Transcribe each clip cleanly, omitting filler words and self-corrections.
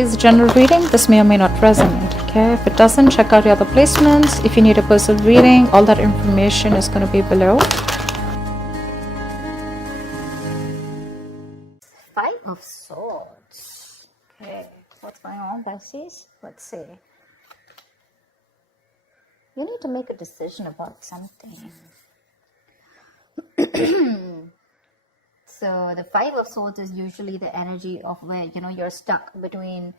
is a general reading. This may or may not resonate. Okay, if it doesn't, check out your other placements. If you need a personal reading, all that information is going to be below. Five of Swords. Okay, what's going on, Pisces? Let's see. You need to make a decision about something. So the Five of Swords is usually the energy of where, you're stuck between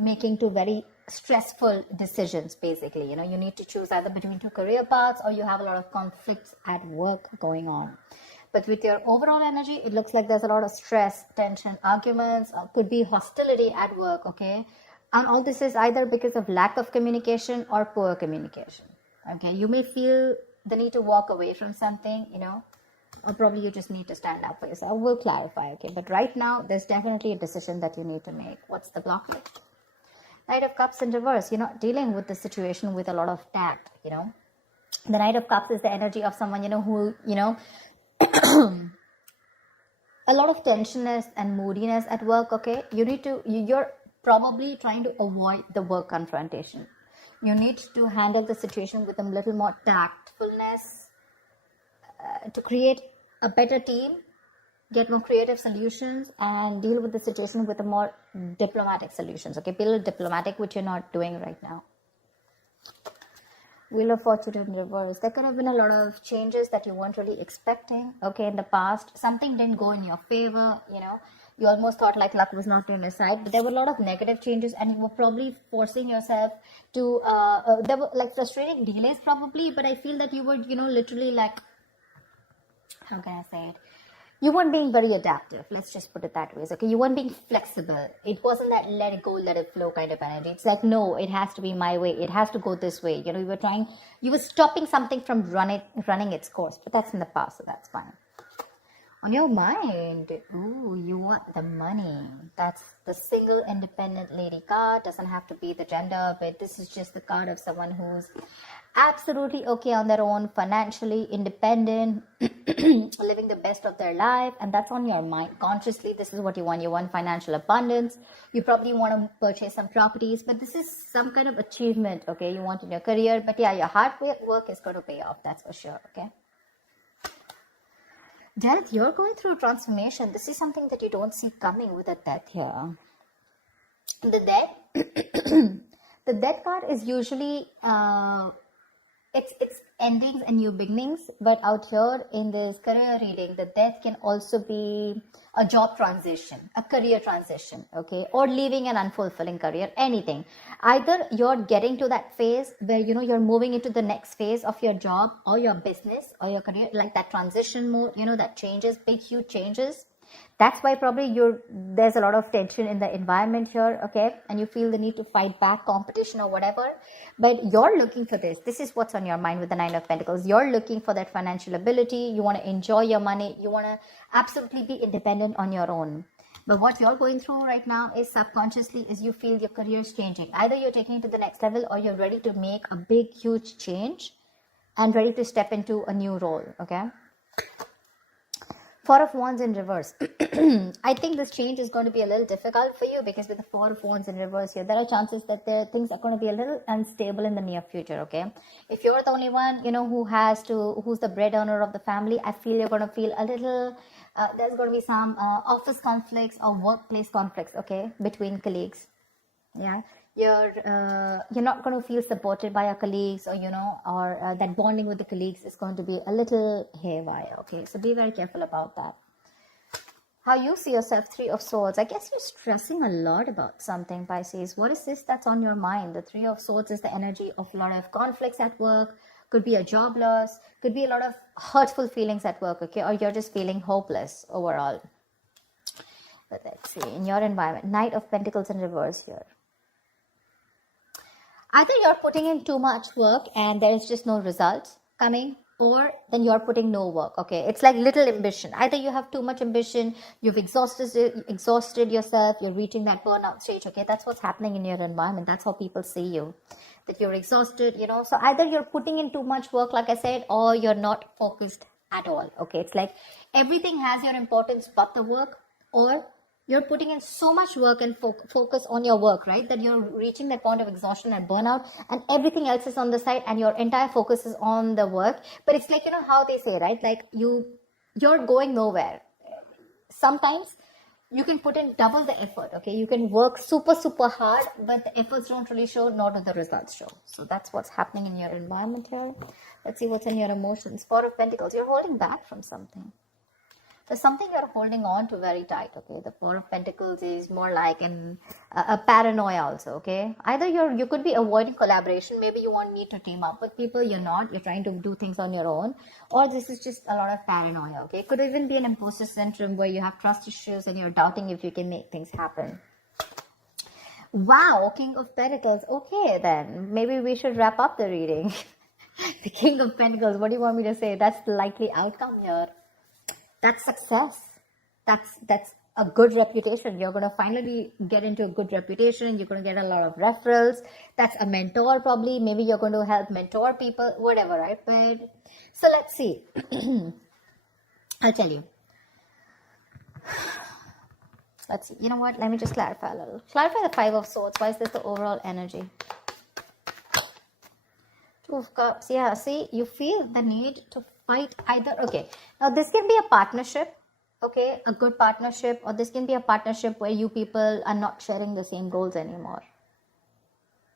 making two very stressful decisions, basically. You need to choose either between two career paths, or you have a lot of conflicts at work going on. But with your overall energy, it looks like there's a lot of stress, tension, arguments, could be hostility at work, okay? And all this is either because of lack of communication or poor communication, okay? You may feel the need to walk away from something, or probably you just need to stand up for yourself. We'll clarify, okay? But right now, there's definitely a decision that you need to make. What's the blockage? Knight of Cups in reverse. You're not dealing with the situation with a lot of tact, The Knight of Cups is the energy of someone, who, a lot of tensionness and moodiness at work, okay? You're probably trying to avoid the work confrontation. You need to handle the situation with a little more tactfulness to create a better team, get more creative solutions, and deal with the situation with a more diplomatic solutions, okay? Be a little diplomatic, which you're not doing right now. Wheel of Fortune in reverse. There could have been a lot of changes that you weren't really expecting, okay, in the past. Something didn't go in your favor, You almost thought like luck was not on your side, but there were a lot of negative changes, and you were probably forcing yourself to, there were like frustrating delays probably, but I feel that you were, literally like, how can I say it? You weren't being very adaptive. Let's just put it that way. Okay, you weren't being flexible. It wasn't that let it go, let it flow kind of energy. It's like, no, it has to be my way. It has to go this way. You were stopping something from running its course, but that's in the past, so that's fine. On your mind, you want the money. That's the single independent lady card. Doesn't have to be the gender, but this is just the card of someone who's absolutely okay on their own, financially independent, living the best of their life, and that's on your mind. Consciously, this is what you want. You want financial abundance. You probably want to purchase some properties, but this is some kind of achievement, okay, you want in your career. But yeah, your hard work is going to pay off, that's for sure, okay? Death, you're going through a transformation. This is something that you don't see coming with a death here. The death card is usually it's endings and new beginnings, but out here in this career reading, the death can also be a job transition, a career transition, okay, or leaving an unfulfilling career, anything. Either you're getting to that phase where you're moving into the next phase of your job or your business or your career, like that transition mode, that changes, big huge changes. That's why probably there's a lot of tension in the environment here, okay? And you feel the need to fight back competition or whatever. But you're looking for this. This is what's on your mind with the Nine of Pentacles. You're looking for that financial ability. You want to enjoy your money. You want to absolutely be independent on your own. But what you're going through right now is subconsciously is you feel your career is changing. Either you're taking it to the next level or you're ready to make a big, huge change and ready to step into a new role, okay? Four of Wands in reverse. I think this change is going to be a little difficult for you because with the Four of Wands in reverse here, there are chances that things are going to be a little unstable in the near future, okay? If you're the only one, who's the breadwinner of the family, I feel you're going to feel a little, there's going to be some office conflicts or workplace conflicts, okay, between colleagues, yeah? You're not going to feel supported by your colleagues, or that bonding with the colleagues is going to be a little haywire, okay? So be very careful about that. How you see yourself, Three of Swords. I guess you're stressing a lot about something, Pisces. What is this that's on your mind? The Three of Swords is the energy of a lot of conflicts at work. Could be a job loss. Could be a lot of hurtful feelings at work, okay? Or you're just feeling hopeless overall. But let's see, in your environment, Knight of Pentacles in reverse here. Either you're putting in too much work and there is just no results coming, or then you're putting no work, okay? It's like little ambition. Either you have too much ambition, you've exhausted yourself, you're reaching that burnout stage, okay? That's what's happening in your environment. That's how people see you, that you're exhausted, So either you're putting in too much work, like I said, or you're not focused at all, okay? It's like everything has your importance but the work, or You're putting in so much work and focus on your work, right? That you're reaching that point of exhaustion and burnout, and everything else is on the side, and your entire focus is on the work. But it's like, how they say, right? Like you're going nowhere. Sometimes you can put in double the effort, okay? You can work super hard, but the efforts don't really show, nor do the results show. So that's what's happening in your environment here. Let's see what's in your emotions. Four of Pentacles. You're holding back from something. There's something you're holding on to very tight, okay? The Four of Pentacles is more like a paranoia also, okay? Either you could be avoiding collaboration. Maybe you want me to team up with people. You're not. You're trying to do things on your own. Or this is just a lot of paranoia, okay? It could even be an imposter syndrome where you have trust issues and you're doubting if you can make things happen. Wow, King of Pentacles. Okay, then. Maybe we should wrap up the reading. The King of Pentacles. What do you want me to say? That's the likely outcome here. That's success. That's a good reputation. You're going to finally get into a good reputation. You're going to get a lot of referrals. That's a mentor probably. Maybe you're going to help mentor people, whatever, right? But so let's see. I'll tell you. Let's see. You know what? Let me just clarify a little. Clarify the Five of Swords. Why is this the overall energy? Two of Cups. Yeah, see, you feel the need to fight either. Okay, now this can be a partnership, okay, a good partnership, or this can be a partnership where you people are not sharing the same goals anymore.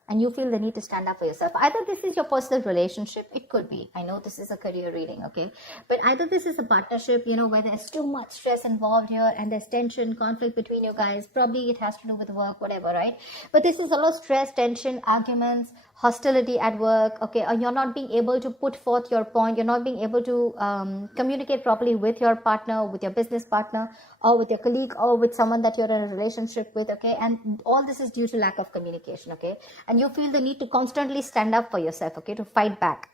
And you feel the need to stand up for yourself. Either this is your personal relationship, it could be. I know this is a career reading, okay? But either this is a partnership, where there's too much stress involved here and there's tension, conflict between you guys. Probably it has to do with work, whatever, right? But this is a lot of stress, tension, arguments, hostility at work, okay? Or you're not being able to put forth your point. You're not being able to communicate properly with your partner, with your business partner, or with your colleague, or with someone that you're in a relationship with, okay? And all this is due to lack of communication, okay? And you feel the need to constantly stand up for yourself, okay? To fight back.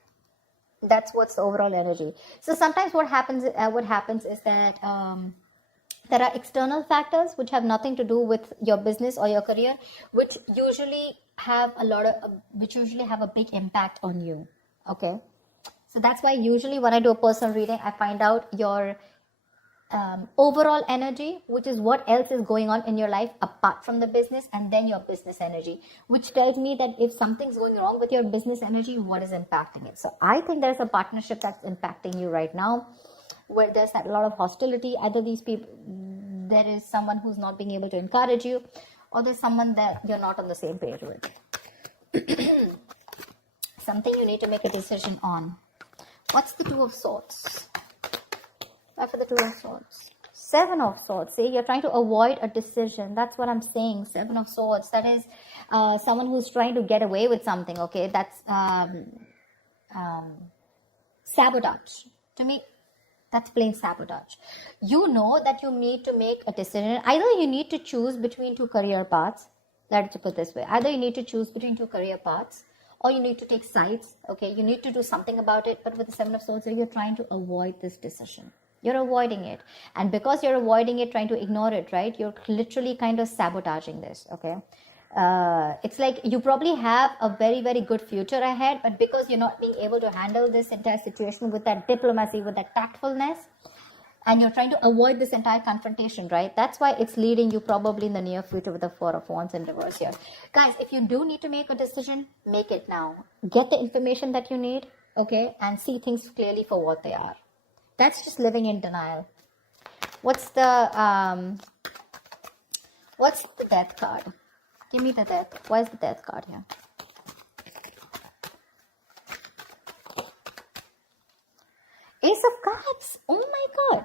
That's what's the overall energy. So sometimes what happens is that there are external factors which have nothing to do with your business or your career, which usually have a big impact on you, okay? So that's why usually when I do a personal reading, I find out your overall energy, which is what else is going on in your life apart from the business, and then your business energy, which tells me that if something's going wrong with your business energy, what is impacting it. So I think there's a partnership that's impacting you right now, where there's a lot of hostility. Either these people, there is someone who's not being able to encourage you, or there's someone that you're not on the same page with. Something you need to make a decision on. What's the Two of Swords? After the Two of Swords. Seven of Swords. See, you're trying to avoid a decision. That's what I'm saying. Seven of Swords. That is someone who's trying to get away with something, okay? That's sabotage. To me, that's plain sabotage. You know that you need to make a decision. Either you need to choose between two career paths. Let's put it this way. Either you need to choose between two career paths, or you need to take sides, okay? You need to do something about it. But with the Seven of Swords, you're trying to avoid this decision. You're avoiding it. And because you're avoiding it, trying to ignore it, right? You're literally kind of sabotaging this, okay? It's like you probably have a very, very good future ahead, but because you're not being able to handle this entire situation with that diplomacy, with that tactfulness, and you're trying to avoid this entire confrontation, right? That's why it's leading you probably in the near future with the Four of Wands in reverse here. Guys, if you do need to make a decision, make it now. Get the information that you need, okay? And see things clearly for what they are. That's just living in denial. What's the Death card? Give me the Death. Why is the Death card here? Ace of Cups. Oh my God.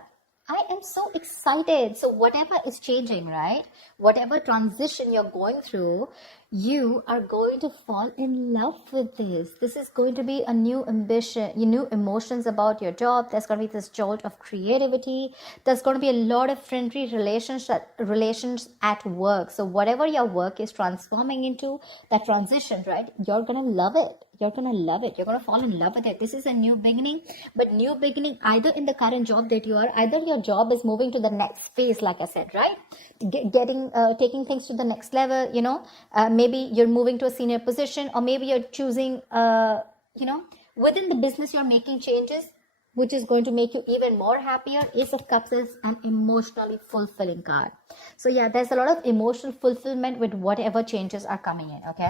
I am so excited. So whatever is changing, right? Whatever transition you're going through, you are going to fall in love with this. This is going to be a new ambition, new emotions about your job. There's going to be this jolt of creativity. There's going to be a lot of friendly relations at work. So whatever your work is transforming into, that transition, right? You're going to love it. You're going to love it. You're going to fall in love with it. This is a new beginning, but new beginning either in the current job that you are, either your job is moving to the next phase, like I said, right? Taking things to the next level, maybe you're moving to a senior position, or maybe you're choosing, within the business, you're making changes. which is going to make you even more happier. Ace of Cups is an emotionally fulfilling card. So yeah, there's a lot of emotional fulfillment with whatever changes are coming in, okay?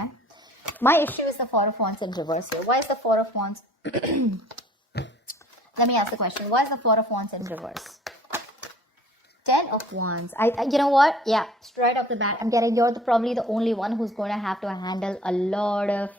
My issue is the Four of Wands in reverse here. Why is the Four of Wands? Let me ask the question. Why is the Four of Wands in reverse? Ten of Wands. You know what? Yeah, straight off the bat, I'm getting you're probably the only one who's going to have to handle a lot of...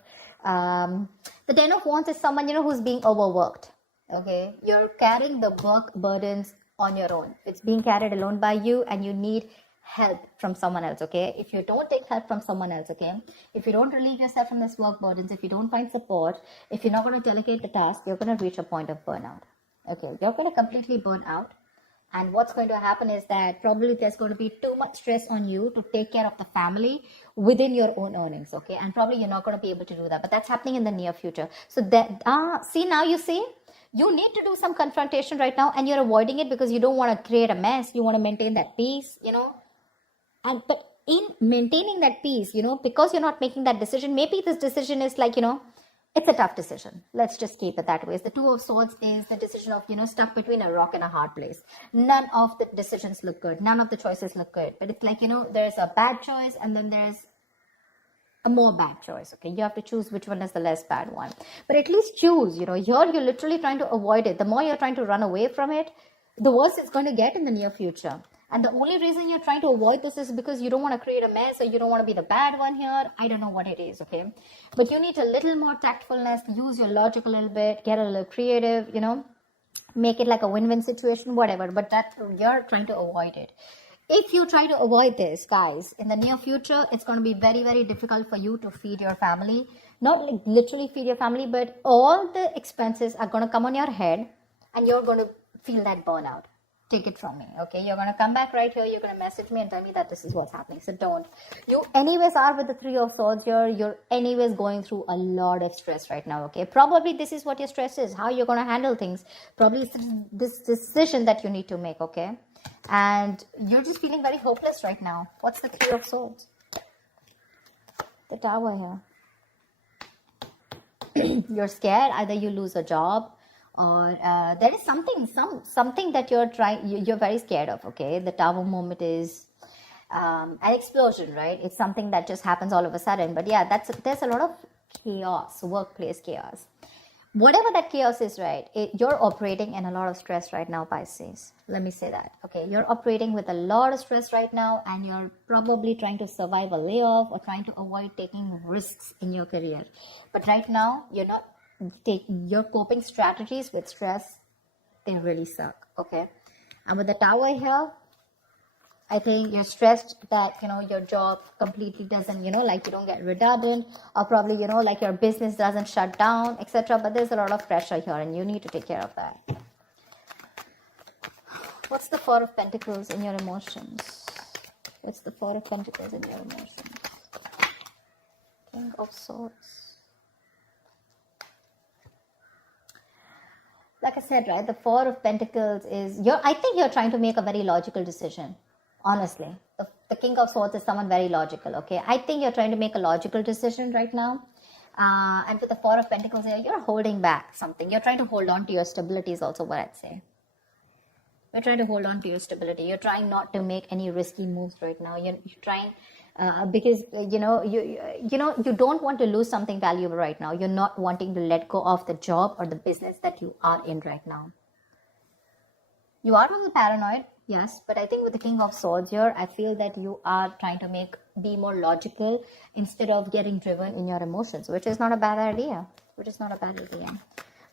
the Ten of Wands is someone, who's being overworked. Okay, you're carrying the work burdens on your own. It's being carried alone by you, and you need help from someone else. Okay, if you don't take help from someone else, okay, if you don't relieve yourself from this work burdens, if you don't find support, if you're not going to delegate the task, you're going to reach a point of burnout. Okay, you're going to completely burn out. And what's going to happen is that probably there's going to be too much stress on you to take care of the family within your own earnings, okay? And probably you're not going to be able to do that. But that's happening in the near future. So that, see, now you see, you need to do some confrontation right now, and you're avoiding it because you don't want to create a mess. You want to maintain that peace, but in maintaining that peace, because you're not making that decision, maybe this decision is like, it's a tough decision. Let's just keep it that way. The Two of Swords is the decision of, stuck between a rock and a hard place. None of the decisions look good. None of the choices look good. But it's like, there's a bad choice, and then there's a more bad choice. Okay, you have to choose which one is the less bad one. But at least choose, here you're literally trying to avoid it. The more you're trying to run away from it, the worse it's going to get in the near future. And the only reason you're trying to avoid this is because you don't want to create a mess, or you don't want to be the bad one here. I don't know what it is, okay? But you need a little more tactfulness, use your logic a little bit, get a little creative, make it like a win-win situation, whatever. But that you're trying to avoid it. If you try to avoid this, guys, in the near future, it's going to be very, very difficult for you to feed your family. Not like literally feed your family, but all the expenses are going to come on your head, and you're going to feel that burnout. Take it from me, okay? You're going to come back right here. You're going to message me and tell me that this is what's happening. So don't. You anyways are with the Three of Swords here. You're anyways going through a lot of stress right now, okay? Probably this is what your stress is, how you're going to handle things. Probably it's this decision that you need to make, okay? And you're just feeling very hopeless right now. What's the Three of Swords? The Tower here. You're scared. Either you lose a job, or there is something that you're very scared of, okay? The Tower moment is an explosion, right? It's something that just happens all of a sudden. But yeah, there's a lot of chaos, workplace chaos. Whatever that chaos is, right? You're operating in a lot of stress right now, Pisces. Let me say that, okay? You're operating with a lot of stress right now, and you're probably trying to survive a layoff or trying to avoid taking risks in your career. But right now, you're not your coping strategies with stress, they really suck, okay? And with the Tower here, I think you're stressed that, your job completely doesn't, like you don't get redundant, or probably, like your business doesn't shut down, etc. But there's a lot of pressure here, and you need to take care of that. What's the Four of Pentacles in your emotions? What's the Four of Pentacles in your emotions? King of Swords. Like I said, right, the Four of Pentacles is, I think you're trying to make a very logical decision, honestly. The King of Swords is someone very logical, okay? I think you're trying to make a logical decision right now. And with the Four of Pentacles here, you're holding back something. You're trying to hold on to your stability is also what I'd say. You're trying to hold on to your stability. You're trying not to make any risky moves right now. You're trying... because you don't want to lose something valuable right now. You're not wanting to let go of the job or the business that you are in right now. You are a little paranoid, yes, but I think with the King of Swords here, I feel that you are trying to be more logical instead of getting driven in your emotions, which is not a bad idea. We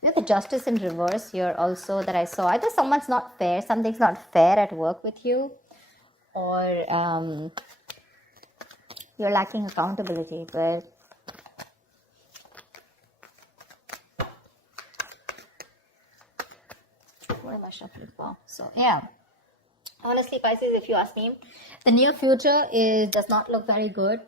have the Justice in reverse here also that I saw. Either something's not fair at work with you, or you're lacking accountability, but what am I shuffling for? So yeah, honestly, Pisces, if you ask me, the near future does not look very good.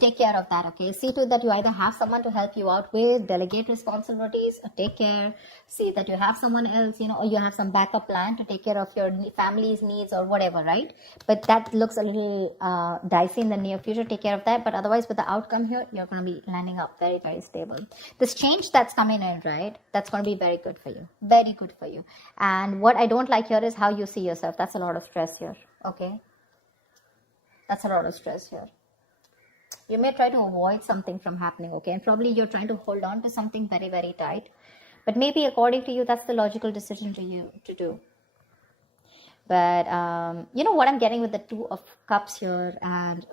take care of that, okay? See to it that you either have someone to help you out with, delegate responsibilities, or take care. See that you have someone else, or you have some backup plan to take care of your family's needs or whatever, right? But that looks a little dicey in the near future. Take care of that. But otherwise, with the outcome here, you're going to be landing up very, very stable. This change that's coming in, right? That's going to be very good for you. Very good for you. And what I don't like here is how you see yourself. That's a lot of stress here, okay? That's a lot of stress here. You may try to avoid something from happening, okay? And probably you're trying to hold on to something very, very tight. But maybe according to you, that's the logical decision to do. But, what I'm getting with the Two of Cups here and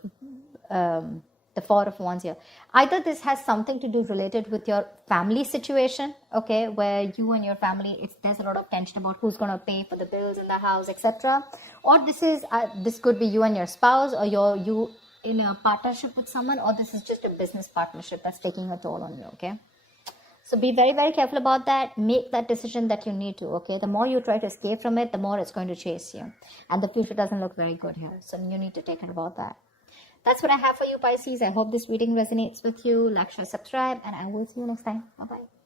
the Four of Wands here. Either this has something to do related with your family situation, okay? Where you and your family, there's a lot of tension about who's going to pay for the bills in the house, etc. Or this could be you and your spouse, or you in a partnership with someone, or this is just a business partnership that's taking a toll on you, okay? So be very, very careful about that. Make that decision that you need to, okay? The more you try to escape from it, the more it's going to chase you. And the future doesn't look very good here. So you need to take care about that. That's what I have for you, Pisces. I hope this reading resonates with you. Like, share, subscribe, and I will see you next time. Bye-bye.